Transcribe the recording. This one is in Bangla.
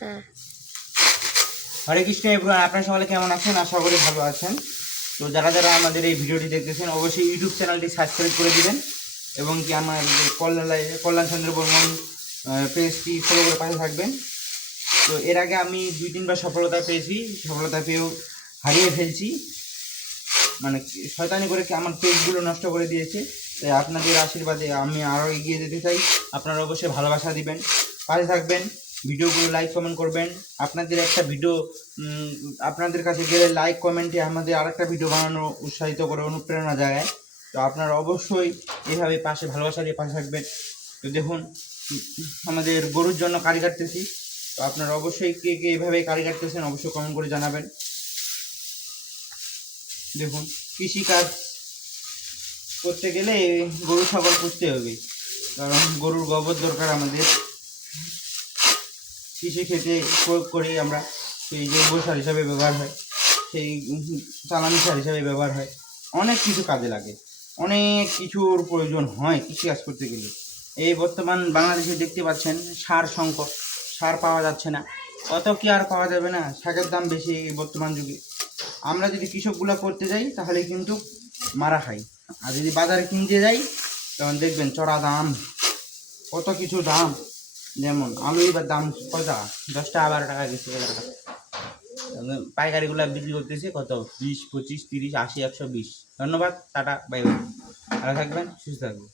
হ্যাঁ। হরে কৃষ্ণ এভরিওয়ান, আপনারা সবাই কেমন আছেন? আশা করি ভালো আছেন। তো যারা যারা আমাদের এই ভিডিওটি দেখতেছেন অবশ্যই ইউটিউব চ্যানেলটি সাবস্ক্রাইব করে দিবেন এবং কি আমার কল্যাণ চন্দ্র বর্মন পেজটি ফলো করে পাশে থাকবেন। তো এর আগে আমি 2-3বার সফলতা পেয়েছি, সফলতা পেয়েও হারিয়ে ফেলছি, মানে শয়তানি করে আমার পেজগুলো নষ্ট করে দিয়েছে। তাই আপনাদের আশীর্বাদে আমি আরও এগিয়ে যেতে চাই। আপনারা অবশ্যই ভালোবাসা দিবেন, পাশে থাকবেন, ভিডিওগুলো লাইক কমেন্ট করবেন। আপনাদের একটা ভিডিও আপনাদের কাছে গেলে লাইক কমেন্টে আমাদের আরেকটা ভিডিও বানানো উৎসাহিত করে, অনুপ্রেরণা জাগায়। তো আপনারা অবশ্যই এভাবে পাশে ভালোবাসা দিয়ে পাশে থাকবেন। তো দেখুন আমাদের গরুর জন্য কারি কাটতেছি। তো আপনারা অবশ্যই কে কে এভাবে কারি কাটতেছেন অবশ্যই কমেন্ট করে জানাবেন। দেখুন কৃষিকাজ করতে গেলে গরু ছাগল পুষতে হবে, কারণ গরুর গোবর দরকার আমাদের। কৃষি ক্ষেত্রে প্রয়োগ করি আমরা, সেই জৈব সার হিসাবে ব্যবহার হয়, সেই জ্বালানি সার হিসাবে ব্যবহার হয়। অনেক কিছু কাজে লাগে, অনেক কিছুর প্রয়োজন হয় কৃষিকাজ করতে গেলে। এই বর্তমান বাংলাদেশে দেখতে পাচ্ছেন সার সংকট, সার পাওয়া যাচ্ছে না। অত কি আর পাওয়া যাবে না, শাকের দাম বেশি এই বর্তমান যুগে। আমরা যদি কৃষকগুলো করতে যাই তাহলে কিন্তু মারা খাই, আর যদি বাজারে কিনতে যাই তখন দেখবেন চড়া দাম, কত কিছু দাম। যেমন আলু এবার দাম কত টাকা, 10 টাকা 12 টাকা গেছে, 11 টাকা। পাইকারিগুলো বিক্রি করতেছে কত, 20, 25, 30, 80, 120। ধন্যবাদ, টাটা, বাই বাই। ভালো থাকবেন, সুস্থ থাকবেন।